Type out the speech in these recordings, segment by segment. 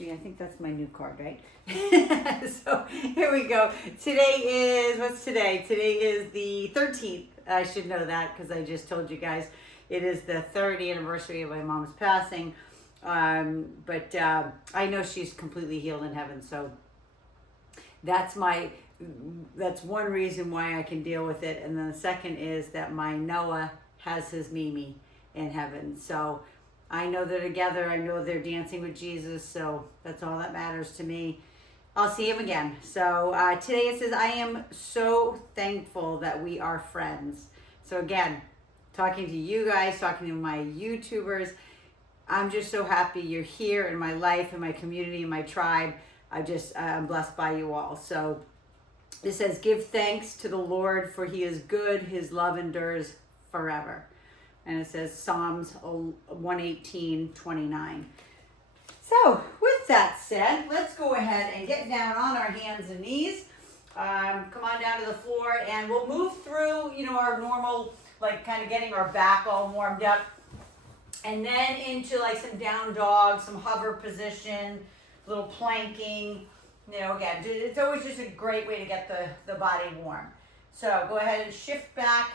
Actually, I think that's my new card, right? So here we go. Today is, what's today? Today is the 13th. I should know that because I just told you guys it is the 3rd anniversary of my mom's passing. But I know she's completely healed in heaven. So that's one reason why I can deal with it. And then the second is that my Noah has his Mimi in heaven. So I know they're together. I know they're dancing with Jesus. So that's all that matters to me. I'll see him again. So today it says, I am so thankful that we are friends. So again, talking to you guys, talking to my YouTubers, I'm just so happy you're here in my life, in my community, in my tribe. I'm blessed by you all. So it says, give thanks to the Lord, for he is good. His love endures forever. And it says Psalms 118:29. So with that said, let's go ahead and get down on our hands and knees. Come on down to the floor and we'll move through, our normal, like kind of getting our back all warmed up. And then into like some down dog, some hover position, little planking. Again, it's always just a great way to get the body warm. So go ahead and shift back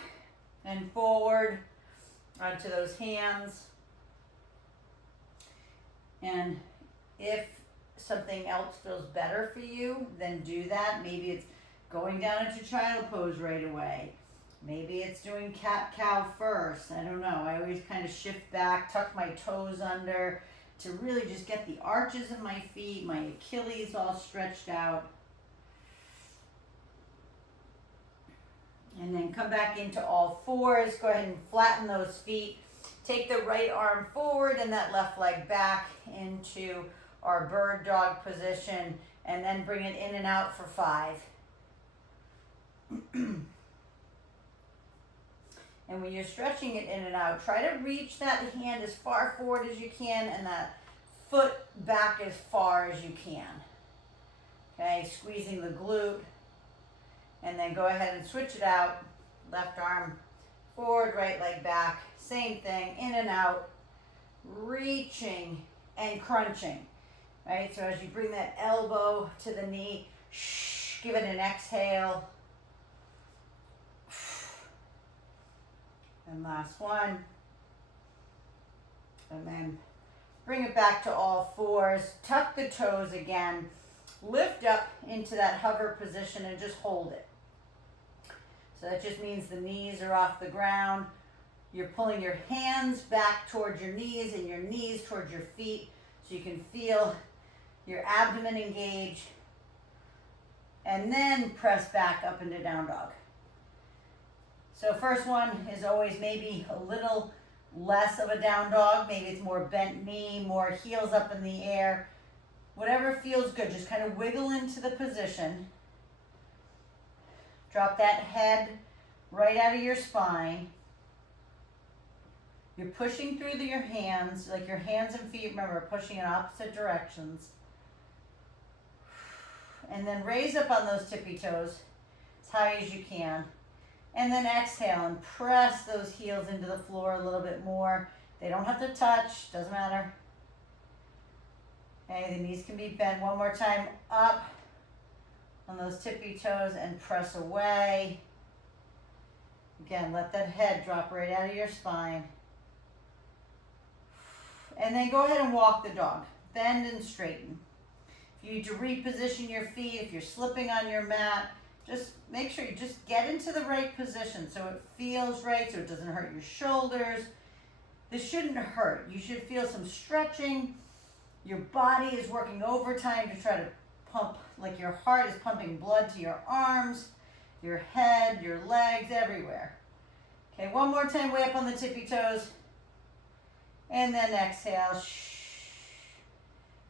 and forward onto those hands. And if something else feels better for you, then do that. Maybe it's going down into child pose right away. Maybe it's doing cat-cow first. I don't know. I always kind of shift back, tuck my toes under to really just get the arches of my feet, my Achilles all stretched out. And then come back into all fours. Go ahead and flatten those feet. Take the right arm forward and that left leg back into our bird dog position. And then bring it in and out for 5. And when you're stretching it in and out, try to reach that hand as far forward as you can and that foot back as far as you can. Okay, squeezing the glute. And then go ahead and switch it out. Left arm forward, right leg back. Same thing, in and out. Reaching and crunching. Right, so as you bring that elbow to the knee, give it an exhale. And last one. And then bring it back to all fours. Tuck the toes again. Lift up into that hover position and just hold it. So that just means the knees are off the ground. You're pulling your hands back towards your knees and your knees towards your feet so you can feel your abdomen engage. And then press back up into down dog. So first one is always maybe a little less of a down dog. Maybe it's more bent knee, more heels up in the air. Whatever feels good, just kind of wiggle into the position. Drop that head right out of your spine. You're pushing through your hands, like your hands and feet, remember, pushing in opposite directions. And then raise up on those tippy toes as high as you can. And then exhale and press those heels into the floor a little bit more. They don't have to touch, doesn't matter. Okay, the knees can be bent. One more time, up on those tippy toes and press away. Again, let that head drop right out of your spine. And then go ahead and walk the dog. Bend and straighten. If you need to reposition your feet, if you're slipping on your mat, just make sure you just get into the right position so it feels right, so it doesn't hurt your shoulders. This shouldn't hurt. You should feel some stretching. Your body is working overtime to try to pump, like your heart is pumping blood to your arms, your head, your legs, everywhere. Okay, one more time, way up on the tippy toes. And then exhale.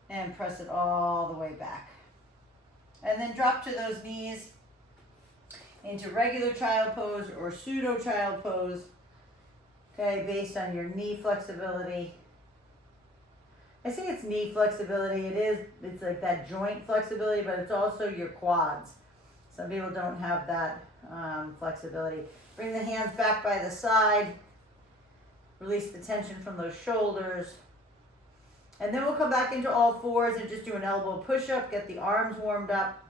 And press it all the way back. And then drop to those knees into regular child pose or pseudo child pose. Okay, based on your knee flexibility. I say it's knee flexibility. It's like that joint flexibility, but it's also your quads. Some people don't have that flexibility. Bring the hands back by the side. Release the tension from those shoulders. And then we'll come back into all fours and just do an elbow push-up, get the arms warmed up.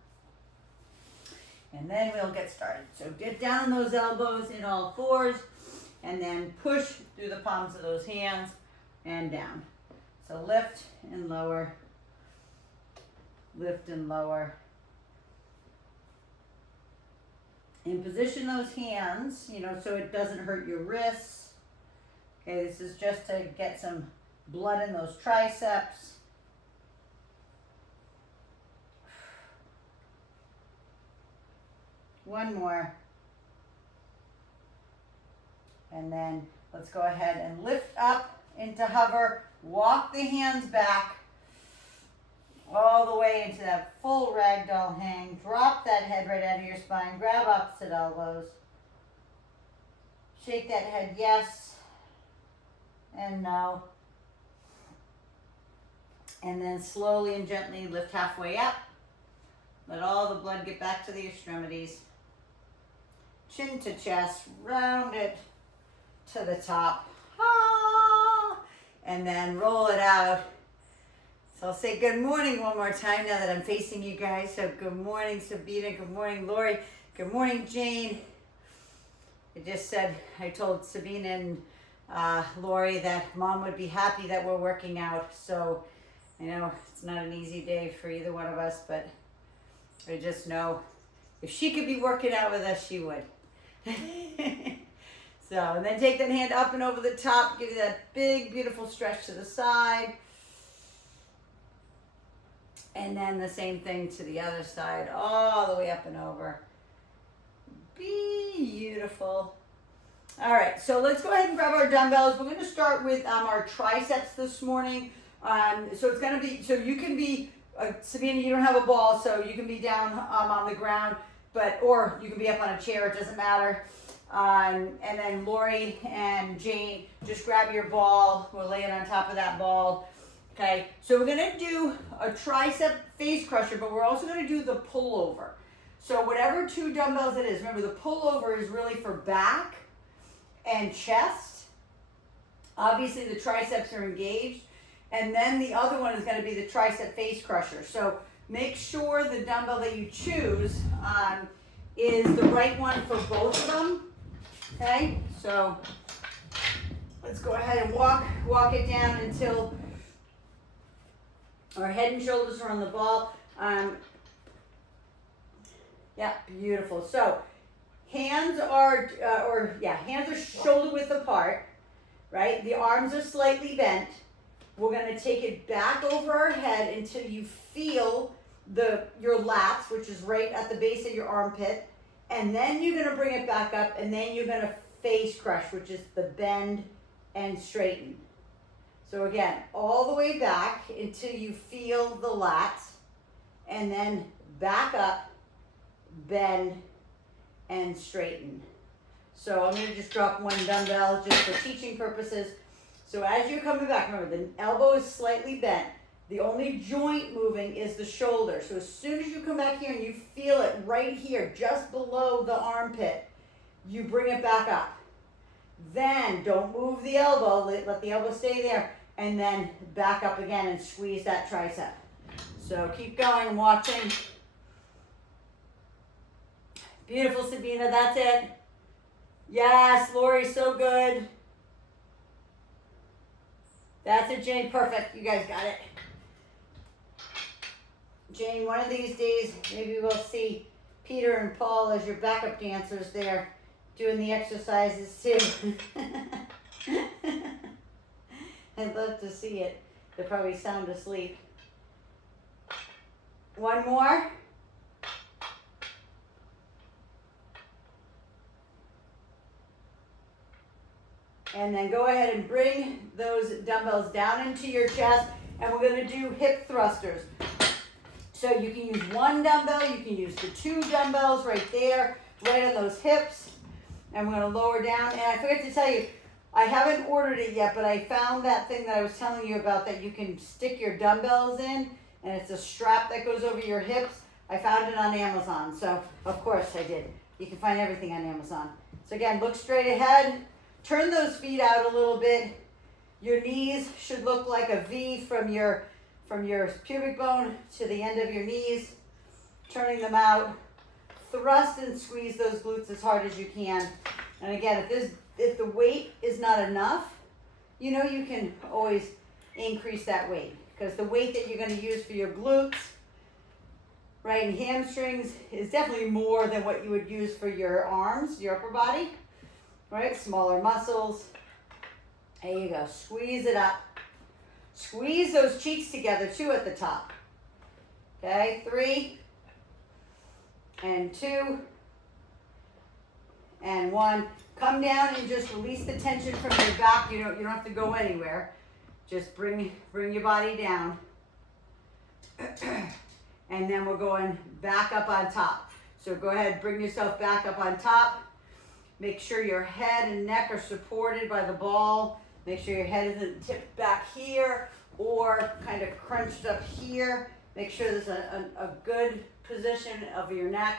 And then we'll get started. So get down on those elbows in all fours and then push through the palms of those hands and down. So lift and lower, lift and lower. And position those hands, so it doesn't hurt your wrists. Okay, this is just to get some blood in those triceps. One more. And then let's go ahead and lift up into hover. Walk the hands back all the way into that full ragdoll hang. Drop that head right out of your spine. Grab opposite elbows. Shake that head yes and no. And then slowly and gently lift halfway up. Let all the blood get back to the extremities. Chin to chest, round it to the top. Ah, and then roll it out. So I'll say good morning one more time now that I'm facing you guys. So good morning, Sabina. Good morning, Lori. Good morning, Jane. I told Sabina and Lori that Mom would be happy that we're working out. So I know it's not an easy day for either one of us, but I just know if she could be working out with us, she would. So, and then take that hand up and over the top. Give you that big, beautiful stretch to the side. And then the same thing to the other side, all the way up and over. Beautiful. All right, so let's go ahead and grab our dumbbells. We're going to start with our triceps this morning. So it's going to be, so you can be, Sabina, you don't have a ball, so you can be down on the ground, or you can be up on a chair, it doesn't matter. And then Lori and Jane, just grab your ball. We'll lay it on top of that ball. Okay, so we're going to do a tricep face crusher, but we're also going to do the pullover. So whatever two dumbbells it is, remember the pullover is really for back and chest. Obviously the triceps are engaged. And then the other one is going to be the tricep face crusher. So make sure the dumbbell that you choose is the right one for both of them. Okay, so let's go ahead and walk it down until our head and shoulders are on the ball. Yeah, beautiful. So hands are shoulder width apart, right? The arms are slightly bent. We're going to take it back over our head until you feel your lats, which is right at the base of your armpit. And then you're going to bring it back up, and then you're going to face crush, which is the bend and straighten. So again, all the way back until you feel the lats, and then back up, bend, and straighten. So I'm going to just drop one dumbbell just for teaching purposes. So as you're coming back, remember the elbow is slightly bent. The only joint moving is the shoulder. So as soon as you come back here and you feel it right here, just below the armpit, you bring it back up. Then don't move the elbow, let the elbow stay there, and then back up again and squeeze that tricep. So keep going, watching. Beautiful, Sabina, that's it. Yes, Lori, so good. That's it, Jane, perfect, you guys got it. Jane, one of these days, maybe we'll see Peter and Paul as your backup dancers there doing the exercises too. I'd love to see it. They're probably sound asleep. One more. And then go ahead and bring those dumbbells down into your chest, and we're going to do hip thrusters. So you can use one dumbbell, you can use the two dumbbells right there, right on those hips. And we're going to lower down. And I forgot to tell you, I haven't ordered it yet, but I found that thing that I was telling you about that you can stick your dumbbells in, and it's a strap that goes over your hips. I found it on Amazon, so of course I did. You can find everything on Amazon. So again, look straight ahead. Turn those feet out a little bit. Your knees should look like a V from your pubic bone to the end of your knees, turning them out. Thrust and squeeze those glutes as hard as you can. And again, if the weight is not enough, you know you can always increase that weight, because the weight that you're going to use for your glutes, right, and hamstrings is definitely more than what you would use for your arms, your upper body, right? Smaller muscles. There you go. Squeeze it up. Squeeze those cheeks together too at the top. Okay, 3 and 2 and 1. Come down and just release the tension from your back. You don't have to go anywhere. Just bring your body down. And then we're going back up on top. So go ahead, bring yourself back up on top. Make sure your head and neck are supported by the ball. Make sure your head isn't tipped back here or kind of crunched up here. Make sure there's a good position of your neck,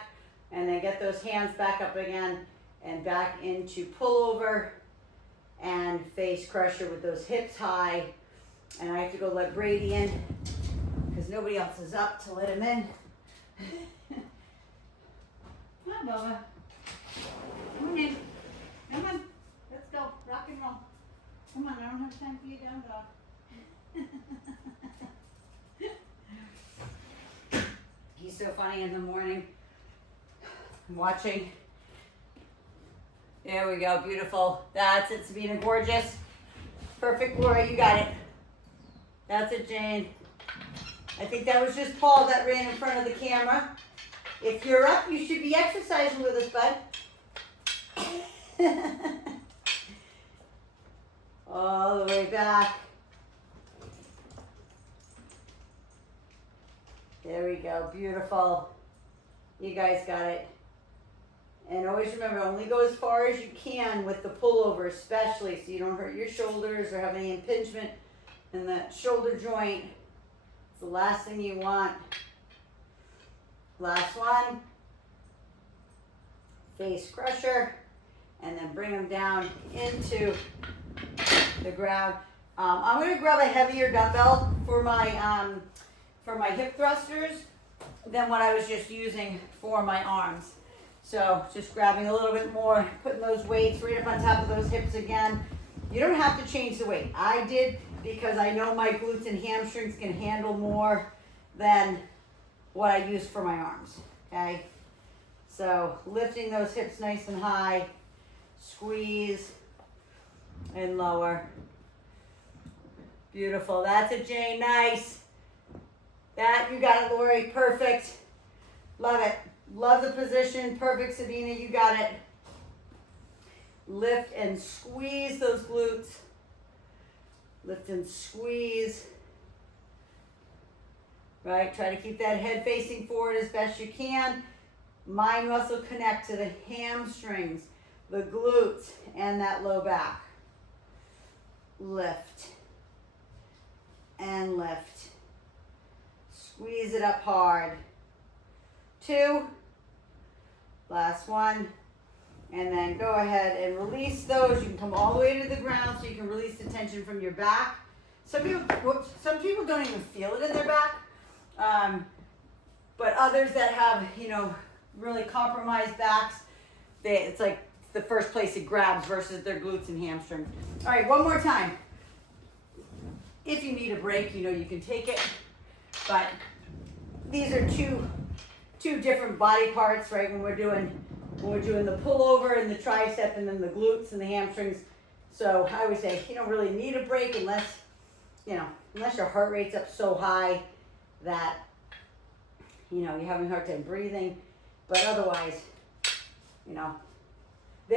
and then get those hands back up again and back into pullover and face crusher with those hips high. And I have to go let Brady in because nobody else is up to let him in. Come on, Bubba. Come on in. Come on. Let's go. Rock and roll. Come on, I don't have time for you down dog. He's so funny in the morning. I'm watching. There we go, beautiful. That's it, Sabina, gorgeous. Perfect, Laura, you got it. That's it, Jane. I think that was just Paul that ran in front of the camera. If you're up, you should be exercising with us, bud. All the way back. There we go, beautiful. You guys got it. And always remember, only go as far as you can with the pullover, especially so you don't hurt your shoulders or have any impingement in that shoulder joint. It's the last thing you want. Last one. Face crusher. And then bring them down into the ground. I'm going to grab a heavier dumbbell for my hip thrusters than what I was just using for my arms. So just grabbing a little bit more, putting those weights right up on top of those hips again. You don't have to change the weight. I did because I know my glutes and hamstrings can handle more than what I use for my arms, okay? So lifting those hips nice and high, squeeze and lower. Beautiful, that's it, Jane, nice. That, you got it, Lori, perfect. Love it. Love the position. Perfect, Sabina, you got it. Lift and squeeze those glutes. Lift and squeeze. Right, try to keep that head facing forward as best you can. Mind muscle connect to the hamstrings, the glutes, and that low back. Lift and lift. Squeeze it up hard. 2. Last one. And then go ahead and release those. You can come all the way to the ground so you can release the tension from your back. Some people don't even feel it in their back. But others that have, really compromised backs, it's like the first place it grabs versus their glutes and hamstrings. All right, one more time. If you need a break, you can take it. But these are two different body parts, right? When we're doing the pullover and the tricep and then the glutes and the hamstrings. So I always say you don't really need a break unless your heart rate's up so high that you're having a hard time breathing. But otherwise, they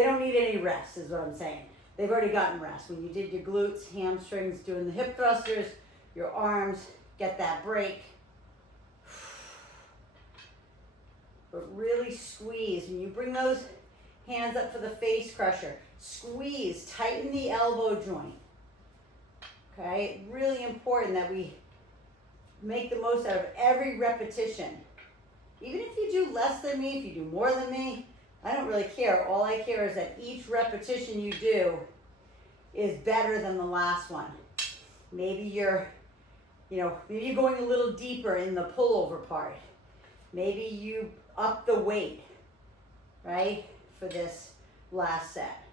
don't need any rest is what I'm saying. They've already gotten rest. When you did your glutes, hamstrings, doing the hip thrusters, your arms, get that break. But really squeeze. When you bring those hands up for the face crusher, squeeze, tighten the elbow joint. Okay, really important that we make the most out of every repetition. Even if you do less than me, if you do more than me, I don't really care. All I care is that each repetition you do is better than the last one. Maybe you're, maybe you're going a little deeper in the pullover part. Maybe you up the weight, right, for this last set.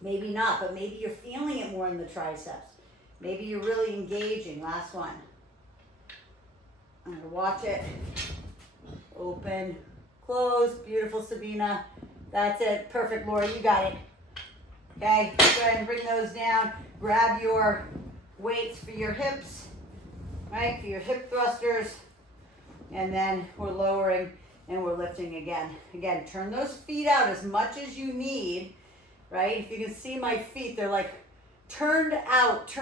Maybe not, but maybe you're feeling it more in the triceps. Maybe you're really engaging. Last one. I'm gonna watch it. Open, close. Beautiful, Sabina. That's it. Perfect, Laura. You got it. Okay, go ahead and bring those down. Grab your weights for your hips, right? For your hip thrusters. And then we're lowering and we're lifting again. Again, turn those feet out as much as you need, right? If you can see my feet, they're like turned out to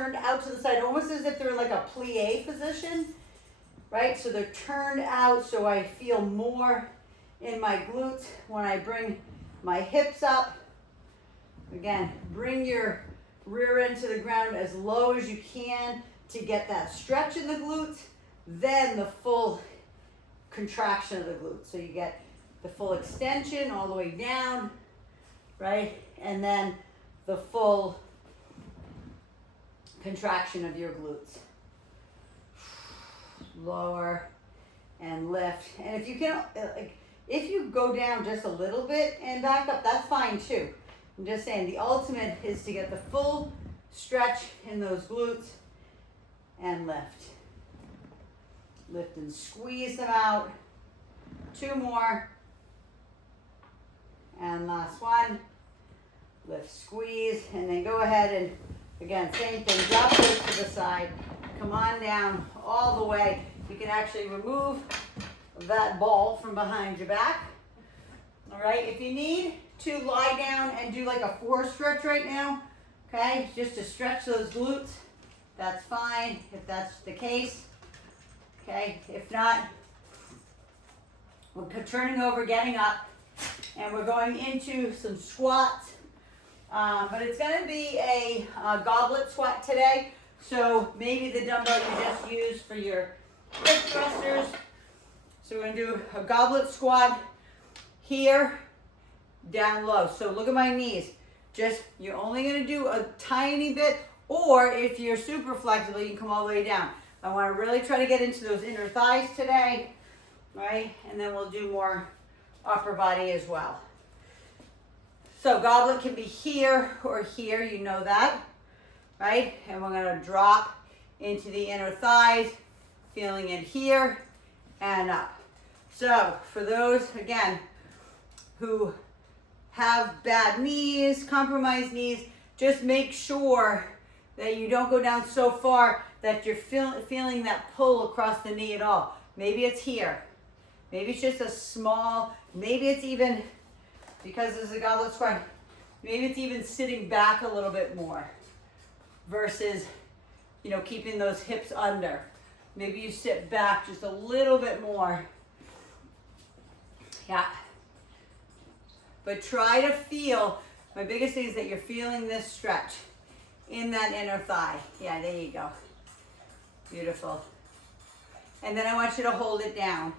the side, almost as if they're in like a plie position, right? So they're turned out so I feel more in my glutes when I bring my hips up. Again, bring your rear end to the ground as low as you can to get that stretch in the glutes, then the full contraction of the glutes. So you get the full extension all the way down, right? And then the full contraction of your glutes. Lower and lift. And if you can, if you go down just a little bit and back up, that's fine too. I'm just saying the ultimate is to get the full stretch in those glutes and lift. Lift and squeeze them out. 2 more. And last one. Lift, squeeze, and then go ahead and, again, same thing, drop those to the side. Come on down all the way. You can actually remove that ball from behind your back. All right, if you need to lie down and do like a 4 stretch right now, okay, just to stretch those glutes, that's fine if that's the case. Okay, if not, we're turning over, getting up, and we're going into some squats. But it's going to be a goblet squat today. So maybe the dumbbell you just used for your hip thrusters. So we're going to do a goblet squat here, down low. So look at my knees. You're only going to do a tiny bit, or if you're super flexible, you can come all the way down. I want to really try to get into those inner thighs today, right? And then we'll do more upper body as well. So goblet can be here or here, you know that, right? And we're going to drop into the inner thighs, feeling it here and up. So for those, again, who have bad knees, compromised knees, just make sure that you don't go down so far that you're feeling that pull across the knee at all. Maybe it's here. Maybe it's just a small, maybe it's even, because this is a goblet squat, maybe it's even sitting back a little bit more versus, keeping those hips under. Maybe you sit back just a little bit more. Yeah. But try to feel, my biggest thing is that you're feeling this stretch in that inner thigh. Yeah, there you go. Beautiful. And then I want you to hold it down.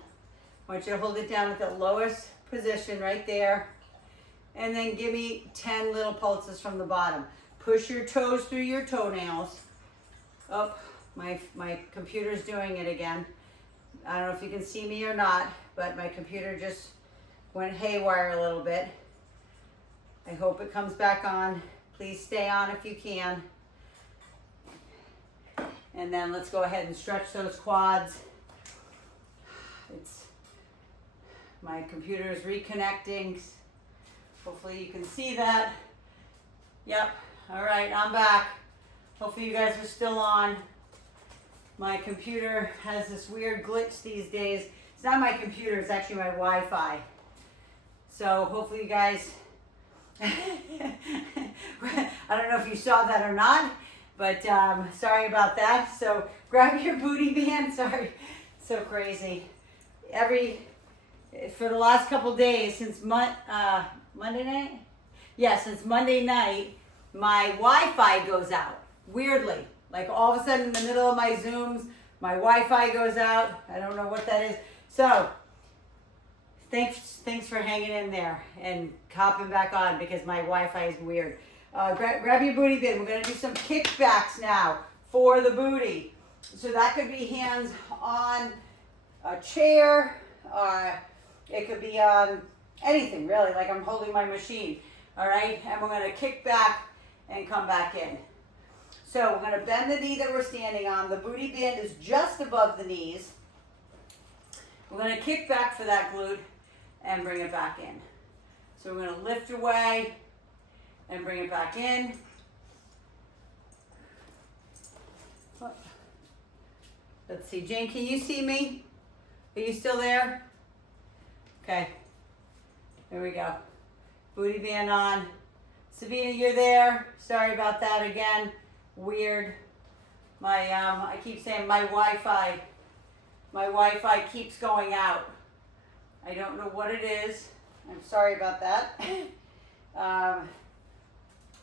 I want you to hold it down at the lowest position right there. And then give me 10 little pulses from the bottom. Push your toes through your toenails. Oh, my computer's doing it again. I don't know if you can see me or not, but my computer just went haywire a little bit. I hope it comes back on. Please stay on if you can. And then let's go ahead and stretch those quads. My computer is reconnecting. Hopefully you can see that. Yep. All right, I'm back. Hopefully you guys are still on. My computer has this weird glitch these days. It's not my computer, it's actually my Wi-Fi. So hopefully you guys, I don't know if you saw that or not, but sorry about that. So grab your booty band. Sorry, so crazy. For the last couple days, since Monday night? Yeah, since Monday night, my Wi-Fi goes out, weirdly. Like all of a sudden in the middle of my Zooms, my Wi-Fi goes out. I don't know what that is. So, thanks for hanging in there and hopping back on because my Wi-Fi is weird. Grab your booty band. We're going to do some kickbacks now for the booty. So that could be hands on a chair. It could be on anything, really, like I'm holding my machine. All right? And we're going to kick back and come back in. So we're going to bend the knee that we're standing on. The booty band is just above the knees. We're going to kick back for that glute and bring it back in. So we're going to lift away and bring it back in. Let's see, Jane, can you see me? Are you still there? Okay. Here we go. Booty band on. Sabina, you're there. Sorry about that again. Weird. I keep saying my Wi-Fi keeps going out. I don't know what it is. I'm sorry about that.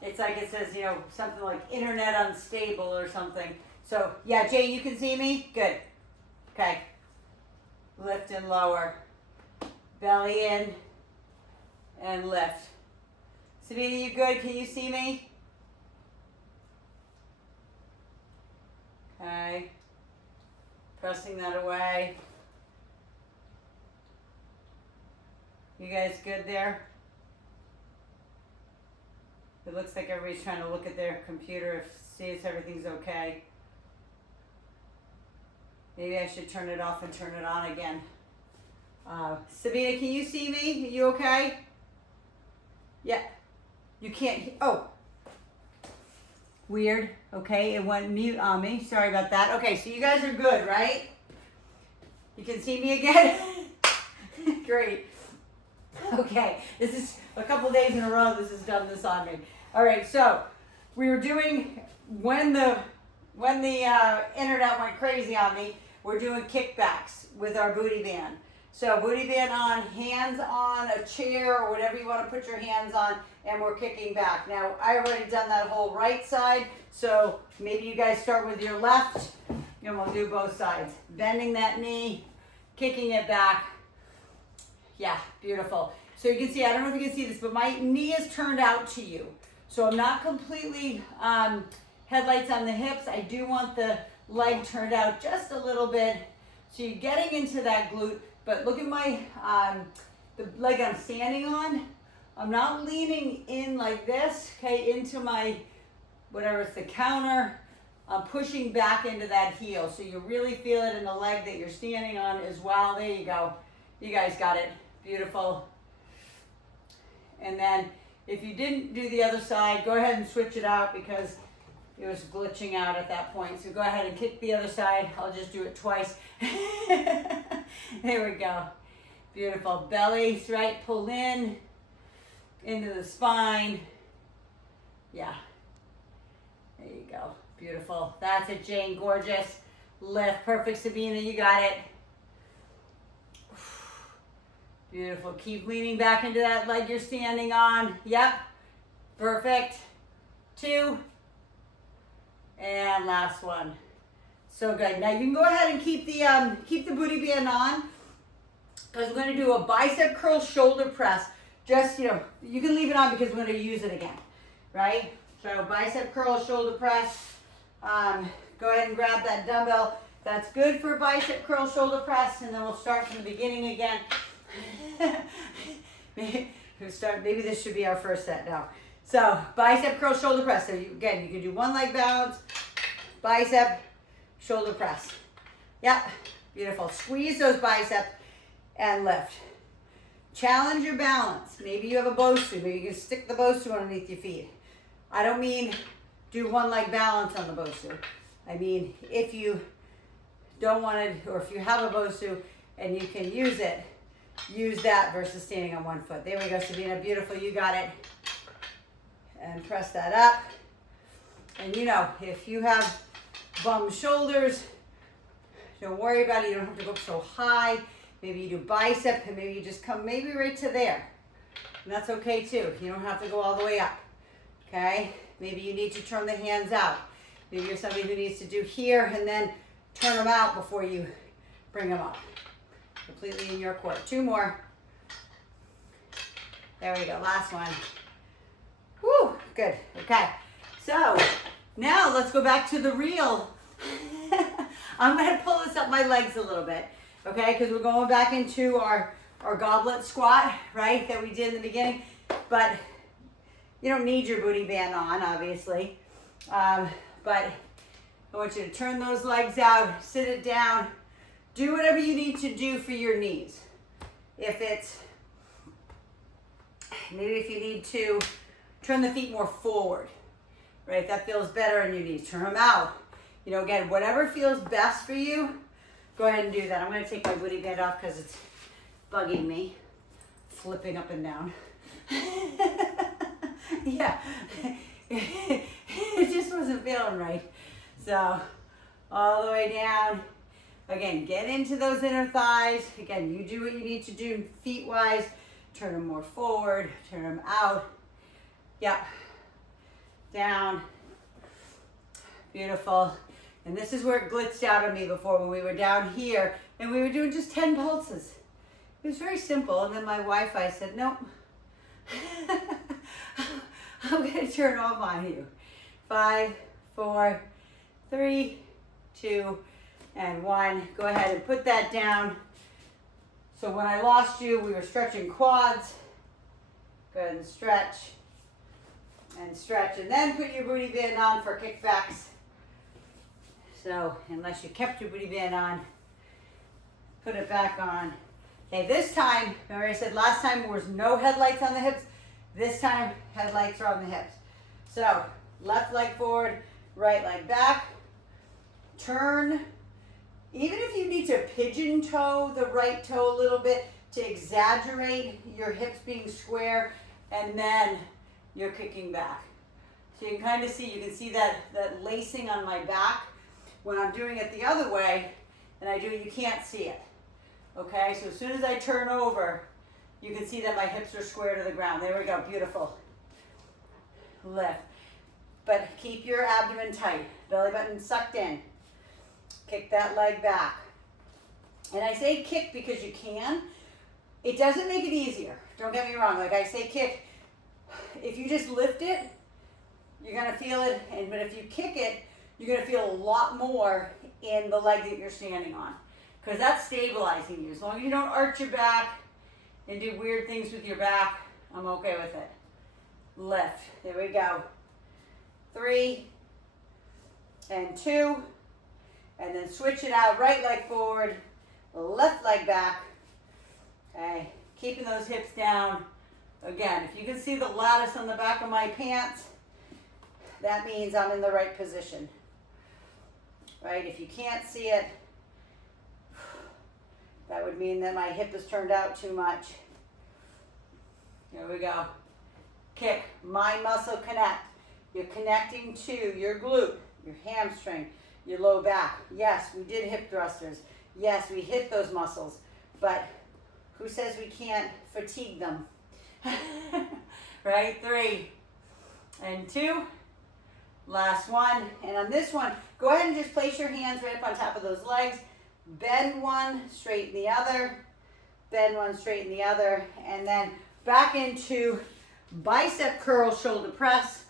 It's like it says, you know, something like internet unstable or something. So, yeah, Jane, you can see me? Good. Okay. Lift and lower. Belly in and lift. Sabina, you good? Can you see me? Okay. Pressing that away. You guys good there? It looks like everybody's trying to look at their computer, see if everything's okay. Maybe I should turn it off and turn it on again. Sabina, can you see me? Are you okay? Yeah. You can't, oh. Weird. Okay, it went mute on me. Sorry about that. Okay, so you guys are good, right? You can see me again? Great. Okay, this is a couple days in a row this has done this on me. All right, so we were doing, when the internet went crazy on me, we're doing kickbacks with our booty band. So booty band on, hands on a chair or whatever you want to put your hands on, and we're kicking back. Now, I already done that whole right side, so maybe you guys start with your left, and we'll do both sides. Bending that knee, kicking it back. Yeah, beautiful. So you can see, I don't know if you can see this, but my knee is turned out to you. So I'm not completely headlights on the hips. I do want the leg turned out just a little bit. So you're getting into that glute, but look at my, the leg I'm standing on. I'm not leaning in like this, okay, into my, whatever it's the counter. I'm pushing back into that heel. So you really feel it in the leg that you're standing on as well. There you go. You guys got it. Beautiful. And then if you didn't do the other side, go ahead and switch it out because it was glitching out at that point. So go ahead and kick the other side. I'll just do it twice. There we go. Beautiful. Belly, right, pull in, into the spine. Yeah. There you go. Beautiful. That's it, Jane. Gorgeous. Lift. Perfect, Sabina. You got it. Beautiful. Keep leaning back into that leg you're standing on. Yep. Perfect. 2. And last one. So good. Now you can go ahead and keep the booty band on because we're going to do a bicep curl shoulder press. Just, you know, you can leave it on because we're going to use it again, right? So bicep curl shoulder press. Go ahead and grab that dumbbell. That's good for bicep curl shoulder press, and then we'll start from the beginning again. Maybe this should be our first set now. So bicep curl shoulder press. So again, you can do one leg balance, bicep, shoulder press. Yep, beautiful. Squeeze those biceps and lift. Challenge your balance. Maybe you have a Bosu. Maybe you can stick the Bosu underneath your feet. I don't mean do one leg balance on the Bosu. I mean if you don't want it, or if you have a Bosu and you can use it, use that versus standing on one foot. There we go, Sabina. Beautiful. You got it. And press that up. And you know, if you have bum shoulders, don't worry about it. You don't have to go up so high. Maybe you do bicep and maybe you just come maybe right to there. And that's okay too. You don't have to go all the way up. Okay? Maybe you need to turn the hands out. Maybe you're somebody who needs to do here and then turn them out before you bring them up. Completely in your court. 2 more. There we go. Last one. Woo! Good. Okay. So now let's go back to the real. I'm going to pull this up my legs a little bit, okay? Because we're going back into our goblet squat, right? That we did in the beginning. But you don't need your booty band on, obviously. But I want you to turn those legs out, sit it down, do whatever you need to do for your knees. If it's, maybe if you need to turn the feet more forward, right? That feels better in your knees. Turn them out. You know, again, whatever feels best for you, go ahead and do that. I'm going to take my booty band off because it's bugging me, flipping up and down. Yeah, it just wasn't feeling right. So all the way down. Again, get into those inner thighs. Again, you do what you need to do feet-wise. Turn them more forward, turn them out. Yep. Down. Beautiful. And this is where it glitched out on me before when we were down here and we were doing just 10 pulses. It was very simple. And then my Wi-Fi said, nope. I'm going to turn off on you. 5, 4, 3, 2, and 1. Go ahead and put that down. So when I lost you, we were stretching quads. Go ahead and stretch. And stretch. And then put your booty band on for kickbacks. So unless you kept your booty band on, put it back on. Okay, this time, remember I said last time there was no headlights on the hips. This time, headlights are on the hips. So left leg forward, right leg back. Turn. Even if you need to pigeon toe the right toe a little bit to exaggerate your hips being square, and then you're kicking back. So you can kind of see, you can see that lacing on my back. When I'm doing it the other way, and I do, you can't see it. Okay, so as soon as I turn over, you can see that my hips are square to the ground. There we go, beautiful. Lift. But keep your abdomen tight. Belly button sucked in. Kick that leg back. And I say kick because you can. It doesn't make it easier. Don't get me wrong. Like I say kick. If you just lift it, you're going to feel it. But if you kick it, you're going to feel a lot more in the leg that you're standing on. Because that's stabilizing you. As long as you don't arch your back and do weird things with your back, I'm okay with it. Lift. There we go. 3 and 2. And then switch it out. Right leg forward. Left leg back. Okay. Keeping those hips down. Again, if you can see the lattice on the back of my pants, that means I'm in the right position. Right? If you can't see it, that would mean that my hip is turned out too much. Here we go. Kick. Mind muscle connect. You're connecting to your glute, your hamstring, your low back. Yes, we did hip thrusters. Yes, we hit those muscles. But who says we can't fatigue them? Right? 3 and 2. Last one. And on this one, go ahead and just place your hands right up on top of those legs. Bend one, straighten the other. Bend one, straighten the other. And then back into bicep curl, shoulder press.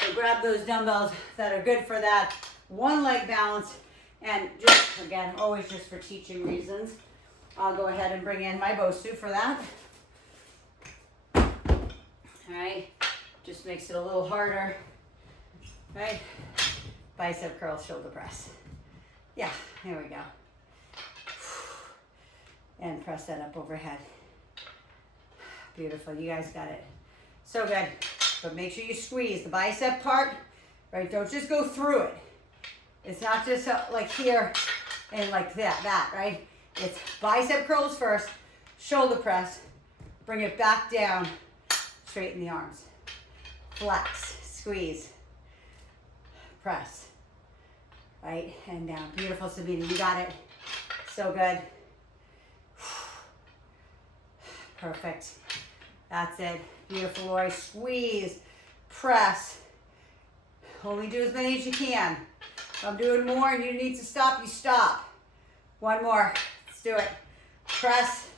So grab those dumbbells that are good for that. One leg balance. And just, again, always just for teaching reasons, I'll go ahead and bring in my Bosu for that. All right. Just makes it a little harder. Right? Bicep curl, shoulder press. Yeah, here we go. And press that up overhead. Beautiful, you guys got it. So good. But make sure you squeeze the bicep part, right? Don't just go through it. It's not just like here and like that, right? It's bicep curls first, shoulder press, bring it back down, straighten the arms. Flex, squeeze, press, right? And down. Beautiful, Sabina, you got it. So good. Perfect. That's it. Beautiful, Lori. Squeeze, press. Only do as many as you can. If I'm doing more and you need to stop, you stop. One more. Let's do it. Press.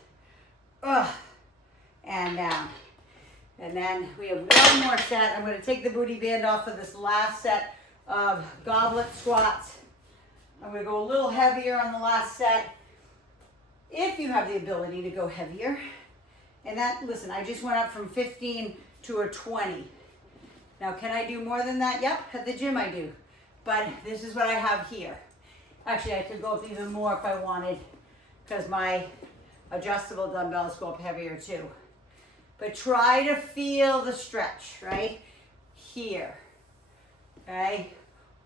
And down. And then we have one more set. I'm going to take the booty band off of this last set of goblet squats. I'm going to go a little heavier on the last set if you have the ability to go heavier. And that, listen, I just went up from 15 to a 20. Now, can I do more than that? Yep, at the gym I do. But this is what I have here. Actually, I could go up even more if I wanted, because my adjustable dumbbells go up heavier too. But try to feel the stretch, right? Here, okay?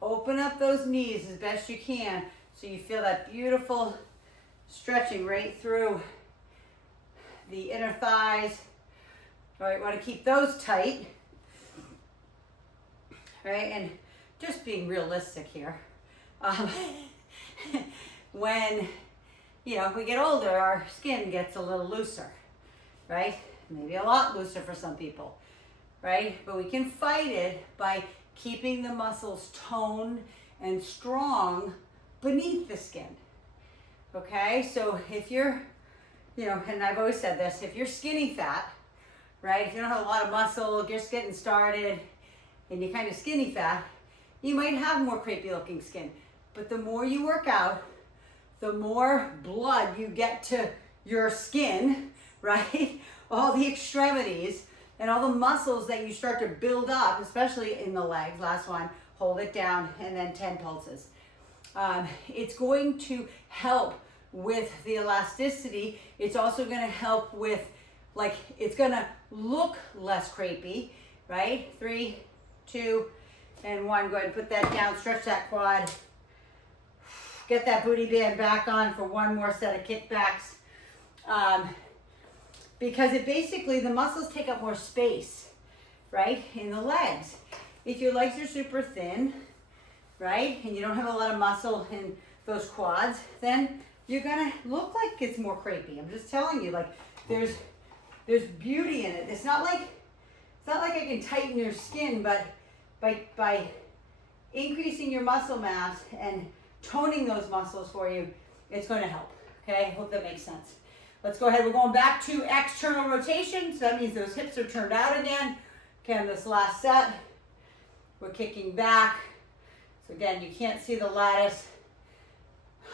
Open up those knees as best you can so you feel that beautiful stretching right through the inner thighs. All right, want to keep those tight, right? And just being realistic here. When, you know, we get older, our skin gets a little looser, right? Maybe a lot looser for some people, right? But we can fight it by keeping the muscles toned and strong beneath the skin, okay? So if you're, you know, and I've always said this, if you're skinny fat, right? If you don't have a lot of muscle, just getting started, and you're kind of skinny fat, you might have more crepey looking skin. But the more you work out, the more blood you get to your skin, right? All the extremities and all the muscles that you start to build up, especially in the legs. Last one, hold it down, and then 10 pulses. It's going to help with the elasticity. It's also going to help with, like, it's going to look less crepey, right? 3, 2, and 1. Go ahead and put that down, stretch that quad. Get that booty band back on for one more set of kickbacks. Because it basically, the muscles take up more space, right, in the legs. If your legs are super thin, right, and you don't have a lot of muscle in those quads, then you're gonna look like it's more crepey. I'm just telling you, like, there's beauty in it. It's not like I can tighten your skin, but by increasing your muscle mass and toning those muscles for you, it's going to help. Okay, I hope that makes sense. Let's go ahead. We're going back to external rotation. So that means those hips are turned out again. Okay, on this last set, we're kicking back. So again, you can't see the lattice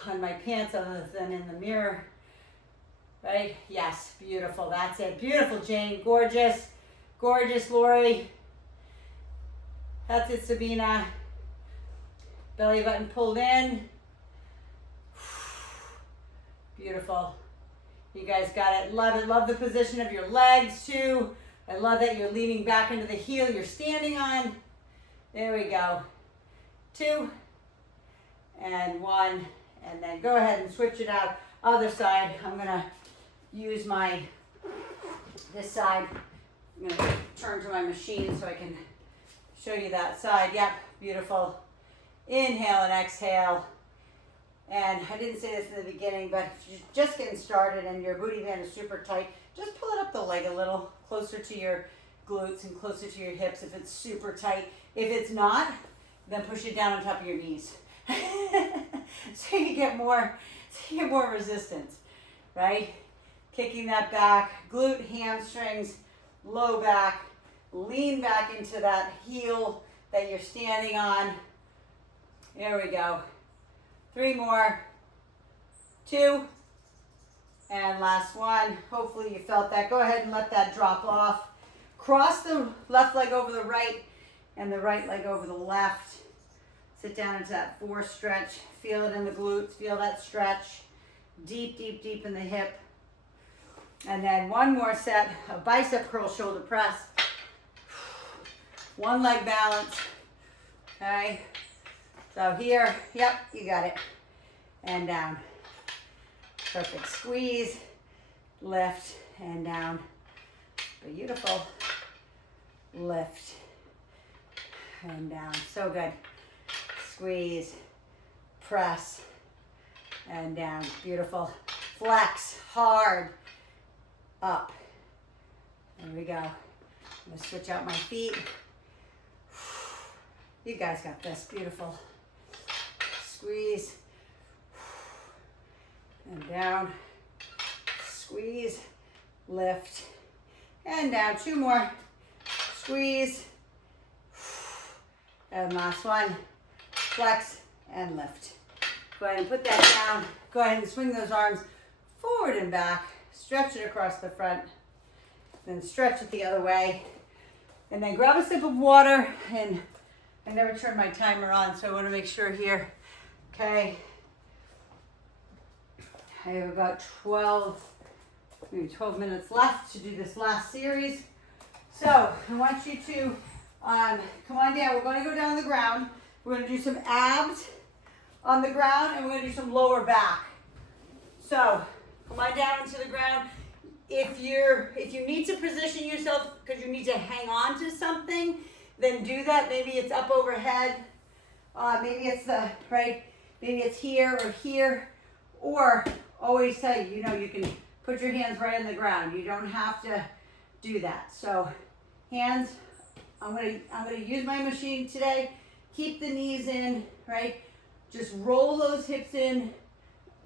on my pants other than in the mirror. Right? Yes, beautiful. That's it. Beautiful, Jane. Gorgeous. Gorgeous, Lori. That's it, Sabina. Belly button pulled in. Beautiful. You guys got it. Love it. Love the position of your legs too. I love that you're leaning back into the heel you're standing on. There we go. 2 and 1. And then go ahead and switch it out. Other side. I'm going to use this side. I'm going to turn to my machine so I can show you that side. Yep. Beautiful. Inhale and exhale. And I didn't say this in the beginning, but if you're just getting started and your booty band is super tight, just pull it up the leg a little closer to your glutes and closer to your hips if it's super tight. If it's not, then push it down on top of your knees. so you get more resistance, right? Kicking that back, glute, hamstrings, low back, lean back into that heel that you're standing on. There we go. 3 more. 2. And last one. Hopefully you felt that. Go ahead and let that drop off. Cross the left leg over the right and the right leg over the left. Sit down into that 4 stretch. Feel it in the glutes. Feel that stretch. Deep, deep, deep in the hip. And then one more set of bicep curl shoulder press. One leg balance. Okay. So here, yep, you got it. And down. Perfect. Squeeze, lift, and down. Beautiful. Lift, and down. So good. Squeeze, press, and down. Beautiful. Flex, hard, up. There we go. I'm going to switch out my feet. You guys got this. Beautiful. Squeeze, and down, squeeze, lift, and down. 2 more. squeeze, and last one, flex and lift. Go ahead and put that down. Go ahead and swing those arms forward and back. Stretch it across the front. Then stretch it the other way. And then grab a sip of water. And I never turn my timer on, so I want to make sure here. Okay. I have about 12 minutes left to do this last series. So I want you to come on down. We're going to go down the ground. We're going to do some abs on the ground, and we're going to do some lower back. So come on down into the ground. If you need to position yourself because you need to hang on to something, then do that. Maybe it's up overhead. Maybe it's maybe it's here or here. Or always tell you, you can put your hands right on the ground. You don't have to do that. So hands, I'm gonna use my machine today. Keep the knees in, right? Just roll those hips in.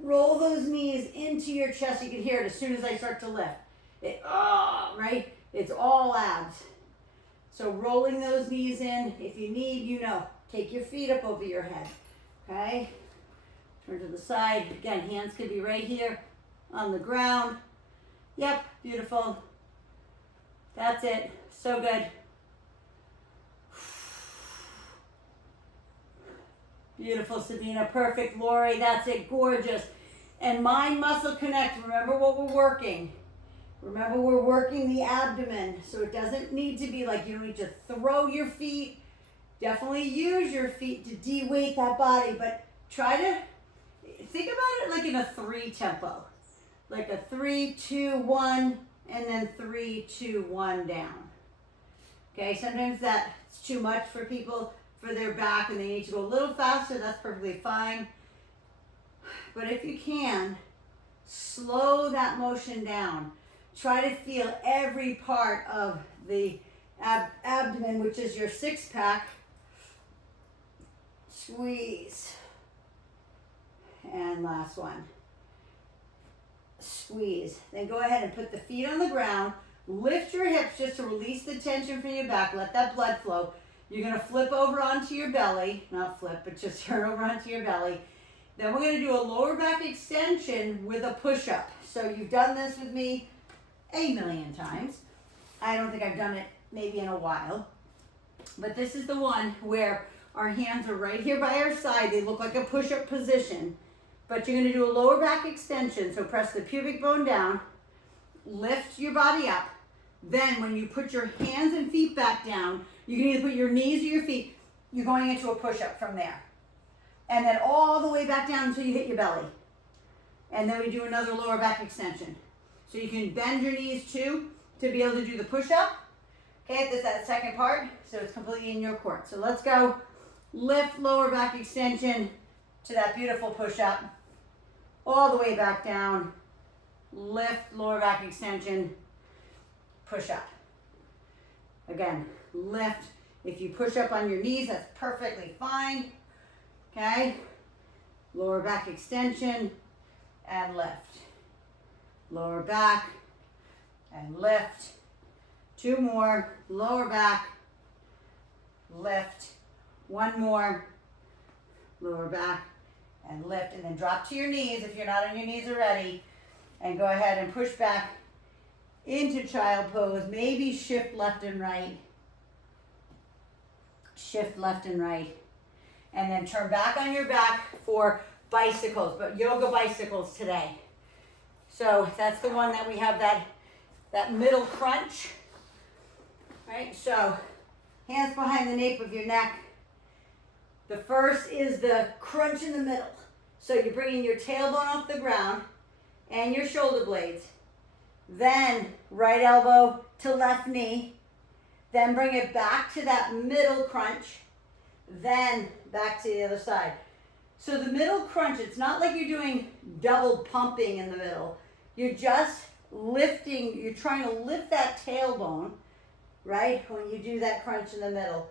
Roll those knees into your chest. You can hear it as soon as I start to lift. Right? It's all abs. So rolling those knees in. If you need, take your feet up over your head. Okay? Turn to the side. Again, hands could be right here on the ground. Yep, beautiful. That's it. So good. Beautiful, Sabina. Perfect, Lori. That's it. Gorgeous. And mind muscle connect. Remember what we're working. Remember we're working the abdomen. So it doesn't need to be like you don't need to throw your feet. Definitely use your feet to de-weight that body. But try to think about it like in a 3 tempo. Like a 3, 2, 1, and then 3, 2, 1 down. Okay, sometimes that's too much for people for their back and they need to go a little faster. That's perfectly fine. But if you can, slow that motion down. Try to feel every part of the abdomen, which is your 6-pack. Squeeze. And last one. Squeeze. Then go ahead and put the feet on the ground. Lift your hips just to release the tension from your back. Let that blood flow. You're going to flip over onto your belly. Not flip, but just turn over onto your belly. Then we're going to do a lower back extension with a push-up. So you've done this with me a million times. I don't think I've done it maybe in a while. But this is the one where our hands are right here by our side. They look like a push-up position. But you're going to do a lower back extension. So press the pubic bone down. Lift your body up. Then when you put your hands and feet back down, you can either put your knees or your feet. You're going into a push-up from there. And then all the way back down until you hit your belly. And then we do another lower back extension. So you can bend your knees too to be able to do the push-up. Okay, this is that second part. So it's completely in your court. So let's go. Lift lower back extension to that beautiful push-up. All the way back down. Lift lower back extension. Push-up. Again, lift. If you push up on your knees, that's perfectly fine. Okay? Lower back extension and lift. Lower back and lift. 2 more. Lower back. Lift. 1 more. Lower back and lift. And then drop to your knees if you're not on your knees already. And go ahead and push back into child pose. Maybe shift left and right. Shift left and right. And then turn back on your back for bicycles, but yoga bicycles today. So that's the one that we have that middle crunch. Right? So hands behind the nape of your neck. The first is the crunch in the middle. So you're bringing your tailbone off the ground and your shoulder blades. Then right elbow to left knee. Then bring it back to that middle crunch. Then back to the other side. So the middle crunch, it's not like you're doing double pumping in the middle. You're just lifting, you're trying to lift that tailbone, right? When you do that crunch in the middle.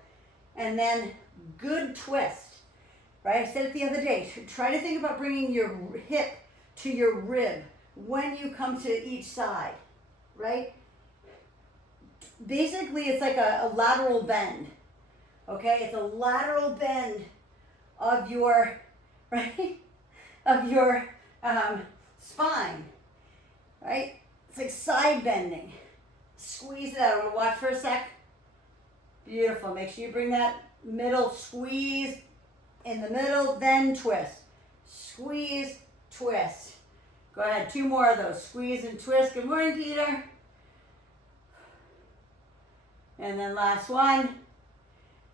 And then good twist, right? I said it the other day. Try to think about bringing your hip to your rib when you come to each side, right? basically it's like a lateral bend. Okay, it's a lateral bend of your, right, of your spine, right? It's like side bending. Squeeze it out. I'm gonna watch for a sec. Beautiful. Make sure you bring that middle squeeze in the middle, then twist. Squeeze, twist. Go ahead, 2 more of those. Squeeze and twist. Good morning, Peter. And then last one.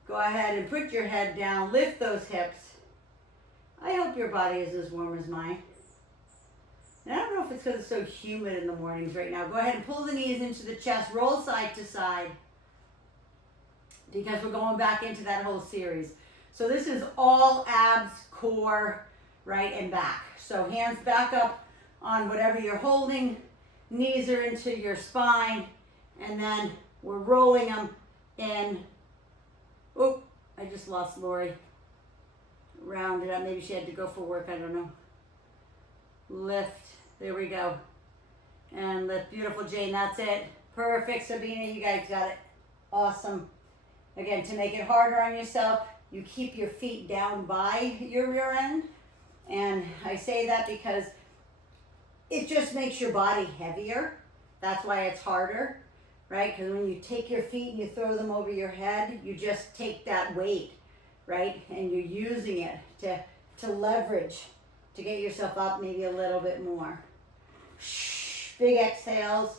Go ahead and put your head down. Lift those hips. I hope your body is as warm as mine. And I don't know if it's because it's so humid in the mornings right now. Go ahead and pull the knees into the chest. Roll side to side. Because we're going back into that whole series. So this is all abs, core, right, and back. So hands back up on whatever you're holding. Knees are into your spine. And then we're rolling them in. Oh, I just lost Lori. Round it up. Maybe she had to go for work. I don't know. Lift. There we go. And lift. Beautiful, Jane. That's it. Perfect, Sabina. You guys got it. Awesome. Again, to make it harder on yourself, you keep your feet down by your rear end. And I say that because it just makes your body heavier. That's why it's harder, right? Because when you take your feet and you throw them over your head, you just take that weight, right? And you're using it to leverage, to get yourself up maybe a little bit more. Big exhales.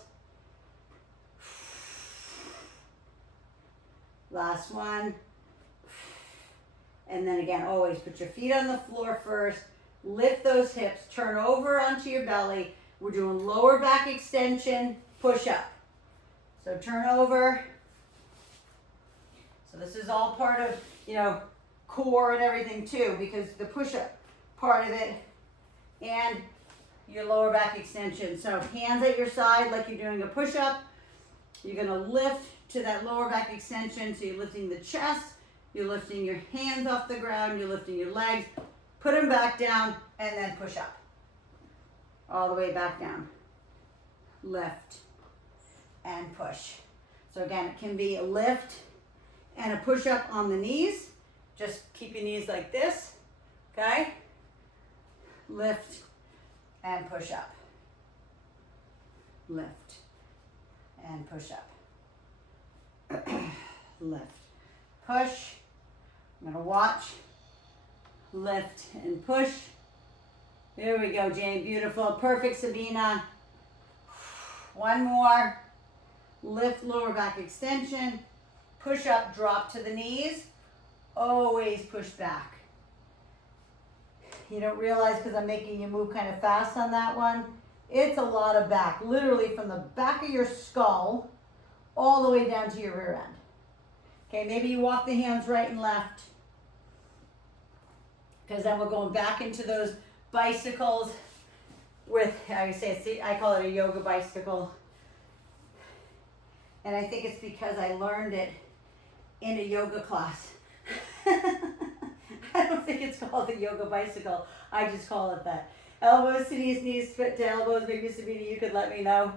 Last one. And then again, always put your feet on the floor first. Lift those hips. Turn over onto your belly. We're doing lower back extension, push up. So turn over. So this is all part of, core and everything too, because the push-up part of it and your lower back extension. So hands at your side like you're doing a push-up. You're going to lift to that lower back extension. So you're lifting the chest, you're lifting your hands off the ground, you're lifting your legs, put them back down, and then push up. All the way back down. Lift and push. So again, it can be a lift and a push up on the knees. Just keep your knees like this, okay? Lift and push up. Lift and push up. Lift, push. I'm gonna watch. Lift and push. There we go, Jane. Beautiful. Perfect, Sabina. One more. Lift, lower back extension. Push up, drop to the knees. Always push back. You don't realize because I'm making you move kind of fast on that one. It's a lot of back. Literally from the back of your skull all the way down to your rear end. Okay, maybe you walk the hands right and left. Because then we're going back into those bicycles with, I call it a yoga bicycle. And I think it's because I learned it in a yoga class. I don't think it's called the yoga bicycle. I just call it that. Elbows to knees to elbows. Maybe Sabina, you could let me know.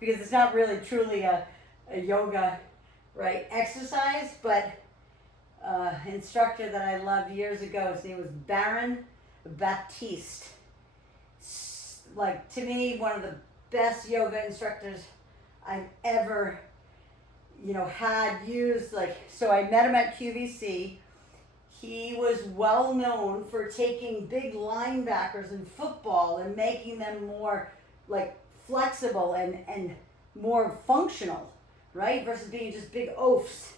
Because it's not really truly a yoga, right, exercise, but instructor that I loved years ago, his name was Baron Baptiste. Like, to me, one of the best yoga instructors I've ever, had used. Like, so I met him at QVC. He was well known for taking big linebackers in football and making them more like flexible and more functional, right? Versus being just big oafs.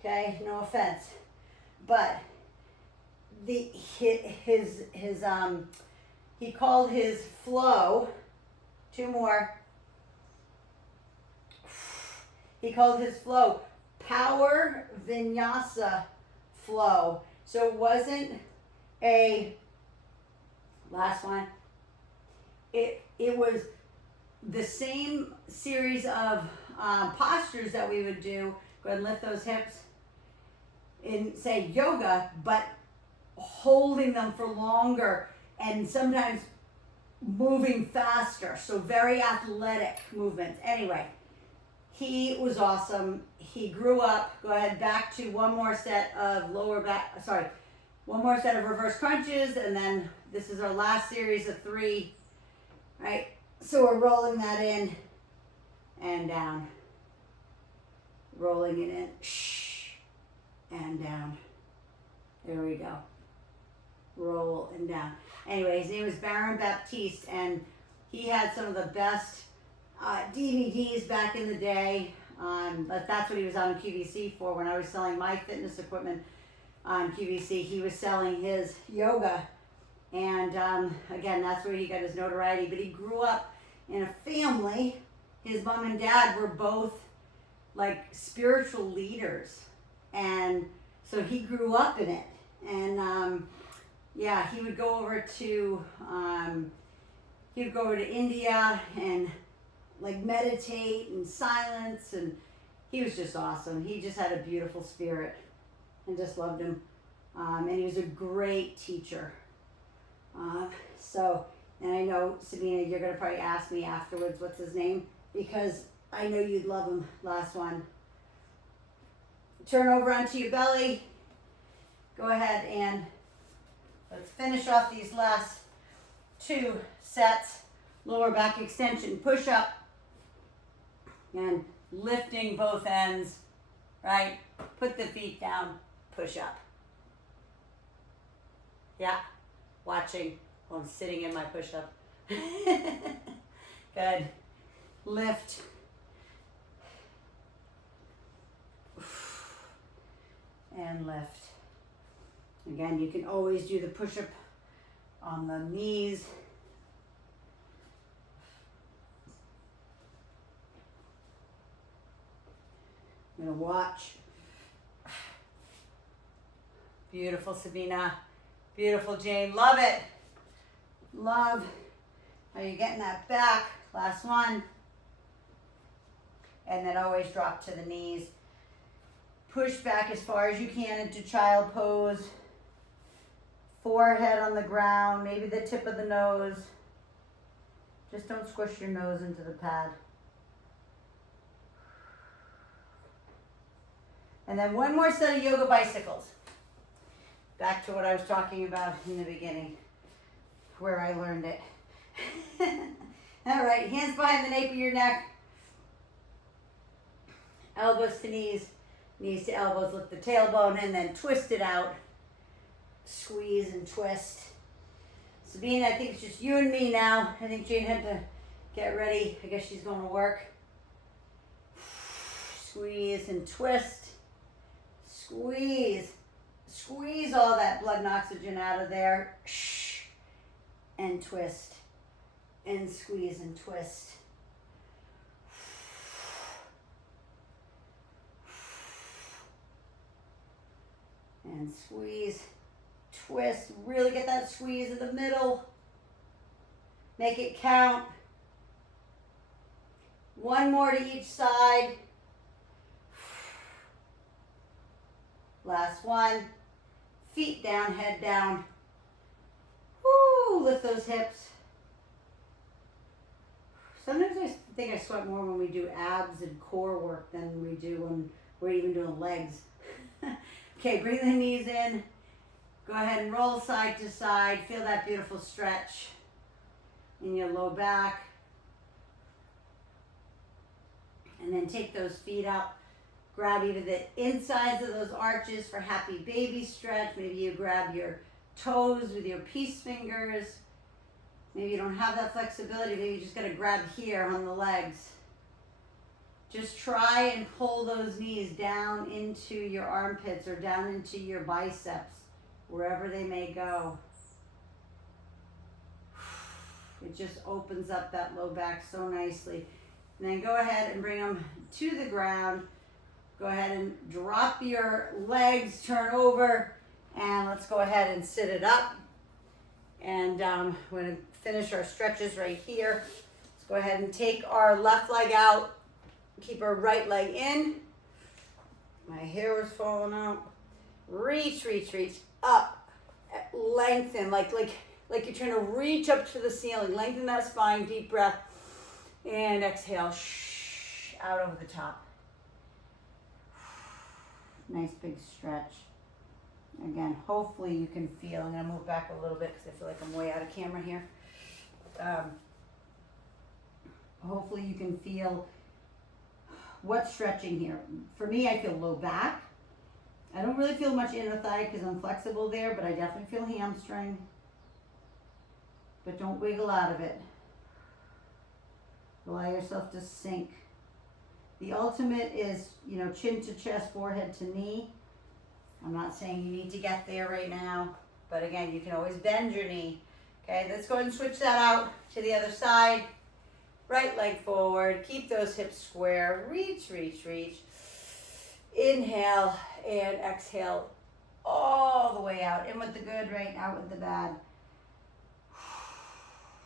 Okay, no offense, but he called his flow. 2 more. He called his flow power vinyasa flow. So it wasn't a, last one, it was the same series of postures that we would do. Go ahead and lift those hips in, say, yoga, but holding them for longer and sometimes moving faster. So very athletic movements. Anyway, He was awesome. He grew up. Go ahead, back to one more set of one more set of reverse crunches, and then this is our last series of 3. Right? So we're rolling that in and down. Rolling it in, and down. There we go. Roll and down. Anyway, his name is Baron Baptiste, and he had some of the best DVDs back in the day. But that's what he was on QVC for. When I was selling my fitness equipment on QVC, he was selling his yoga. And again, that's where he got his notoriety. But he grew up in a family. His mom and dad were both like spiritual leaders. And so he grew up in it. And yeah, he would go over to India and like meditate and silence, and he was just awesome. He just had a beautiful spirit and just loved him. And he was a great teacher. And I know, Sabina, you're going to probably ask me afterwards what's his name, because I know you'd love him. Last one. Turn over onto your belly. Go ahead and let's finish off these last 2 sets. Lower back extension, push up, and lifting both ends, right? Put the feet down, push up. Yeah, watching while I'm sitting in my push-up. Good. Lift. And lift. Again, you can always do the push-up on the knees. I'm going to watch. Beautiful, Sabina. Beautiful, Jane. Love it. Love how you're getting that back. Last one. And then always drop to the knees. Push back as far as you can into child pose. Forehead on the ground, maybe the tip of the nose. Just don't squish your nose into the pad. And then one more set of yoga bicycles. Back to what I was talking about in the beginning, where I learned it. All right, hands behind the nape of your neck. Elbows to knees, knees to elbows, lift the tailbone, and then twist it out. Squeeze and twist. Sabine, I think it's just you and me now. I think Jane had to get ready. I guess she's going to work. Squeeze and twist. Squeeze. Squeeze all that blood and oxygen out of there. And twist. And squeeze and twist. And squeeze. Twist. Really get that squeeze in the middle. Make it count. One more to each side. Last one. Feet down, head down. Woo! Lift those hips. Sometimes I think I sweat more when we do abs and core work than we do when we're even doing legs. Okay, bring the knees in. Go ahead and roll side to side. Feel that beautiful stretch in your low back. And then take those feet up. Grab either the insides of those arches for happy baby stretch. Maybe you grab your toes with your peace fingers. Maybe you don't have that flexibility. Maybe you just got to grab here on the legs. Just try and pull those knees down into your armpits or down into your biceps, wherever they may go. It just opens up that low back so nicely. And then go ahead and bring them to the ground. Go ahead and drop your legs, turn over, and let's go ahead and sit it up. And we're going to finish our stretches right here. Let's go ahead and take our left leg out. Keep our right leg in. My hair was falling out. Reach, reach, reach up. Lengthen, like you're trying to reach up to the ceiling. Lengthen that spine, deep breath. And exhale, out over the top. Nice big stretch. Again, hopefully you can feel, I'm going to move back a little bit because I feel like I'm way out of camera here. Hopefully you can feel what's stretching here. For me, I feel low back. I don't really feel much inner thigh because I'm flexible there, but I definitely feel hamstring. But don't wiggle out of it. Allow yourself to sink. The ultimate is, you know, chin to chest, forehead to knee. I'm not saying you need to get there right now, but again, you can always bend your knee. Okay, let's go ahead and switch that out to the other side. Right leg forward, keep those hips square, reach, reach, reach. Inhale and exhale all the way out. In with the good, right, out with the bad.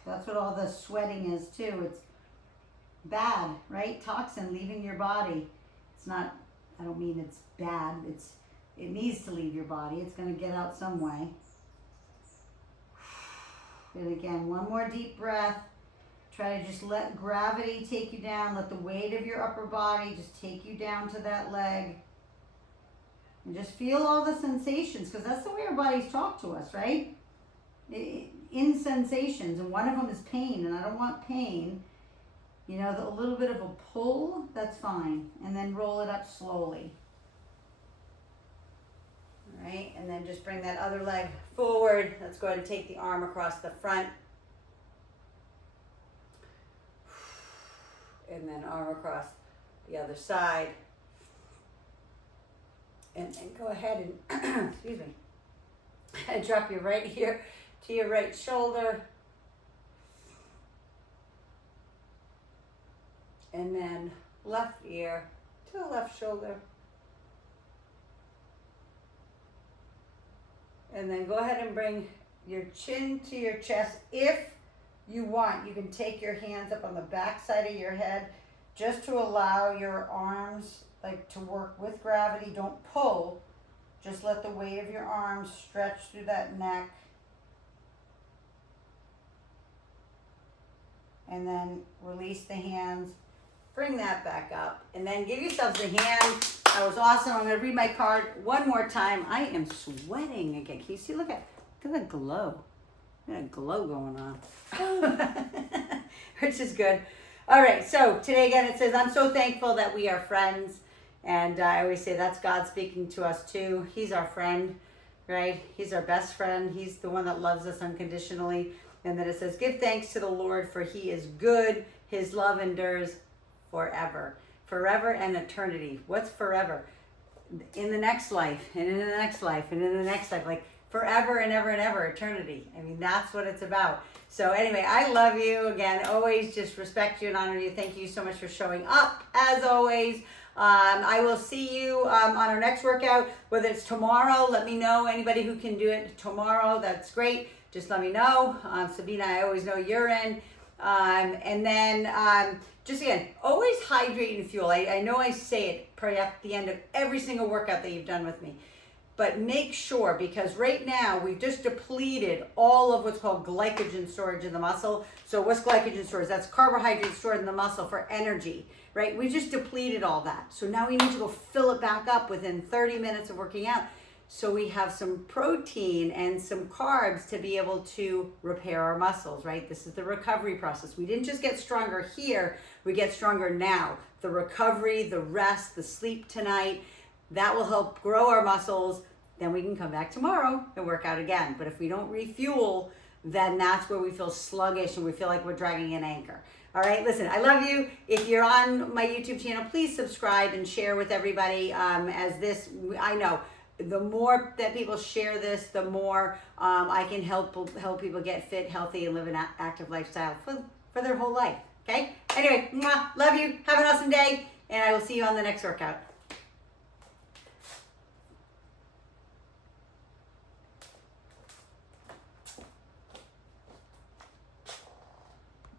That's what all the sweating is too. It's bad, right? Toxin leaving your body. It's not, I don't mean it's bad. It needs to leave your body. It's going to get out some way. And again, one more deep breath. Try to just let gravity take you down. Let the weight of your upper body just take you down to that leg. And just feel all the sensations, because that's the way our bodies talk to us, right? In sensations, and one of them is pain, and I don't want pain. You know, a little bit of a pull, that's fine. And then roll it up slowly. All right, and then just bring that other leg forward. Let's go ahead and take the arm across the front. And then arm across the other side. And go ahead and, excuse me, and drop your right ear to your right shoulder. And then left ear to the left shoulder. And then go ahead and bring your chin to your chest. If you want, you can take your hands up on the back side of your head just to allow your arms to work with gravity. Don't pull. Just let the weight of your arms stretch through that neck. And then release the hands. Bring that back up. And then give yourselves a hand. That was awesome. I'm going to read my card one more time. I am sweating again. Can you see? Look at the glow. Look at that glow going on. Which is good. All right. So today again it says, I'm so thankful that we are friends. And I always say that's God speaking to us too. He's our friend, right? He's our best friend. He's the one that loves us unconditionally. And then it says, give thanks to the Lord, for he is good. His love endures forever. Forever and eternity. What's forever? In the next life, and in the next life, and in the next life. Like forever and ever, eternity. I mean, that's what it's about. So anyway, I love you. Again, always just respect you and honor you. Thank you so much for showing up, as always. I will see you on our next workout, whether it's tomorrow. Let me know. Anybody who can do it tomorrow, that's great. Just let me know. Sabina, I always know you're in. And then just again, always hydrate and fuel. I know I say it probably at the end of every single workout that you've done with me. But make sure, because right now we've just depleted all of what's called glycogen storage in the muscle. So what's glycogen storage? That's carbohydrates stored in the muscle for energy, right? We just depleted all that. So now we need to go fill it back up within 30 minutes of working out. So we have some protein and some carbs to be able to repair our muscles, right? This is the recovery process. We didn't just get stronger here, we get stronger now. The recovery, the rest, the sleep tonight, that will help grow our muscles. Then we can come back tomorrow and work out again. But if we don't refuel, then that's where we feel sluggish and we feel like we're dragging an anchor. All right, listen, I love you. If you're on my YouTube channel, please subscribe and share with everybody. As this, I know, the more that people share this, the more I can help people get fit, healthy, and live an active lifestyle for their whole life. Okay? Anyway, love you. Have an awesome day, and I will see you on the next workout.